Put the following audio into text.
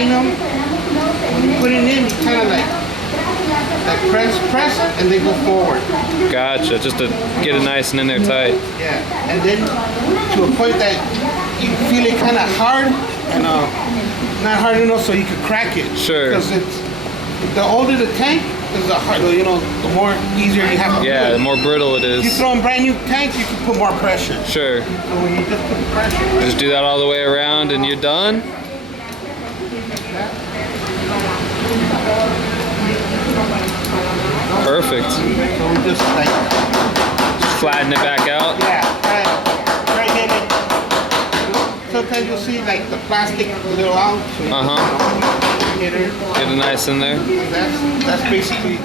line them. When you put it in, you kind of like press it, and they go forward. Gotcha, just to get it nice and in there tight. Yeah, and then to a point that you feel it kind of hard and not hard enough so you can crack it. Sure. Because the older the tank, the harder, the more easier you have to do it. The more brittle it If you is. throw in brand new tanks, you can put more pressure. Sure. So when you just put pressure, Just do that all the way around and you're done. Perfect. So we just like Flatten it back out. try get it. Sometimes you'll see like the plastic a little out. So Get it nice in there. That's basically.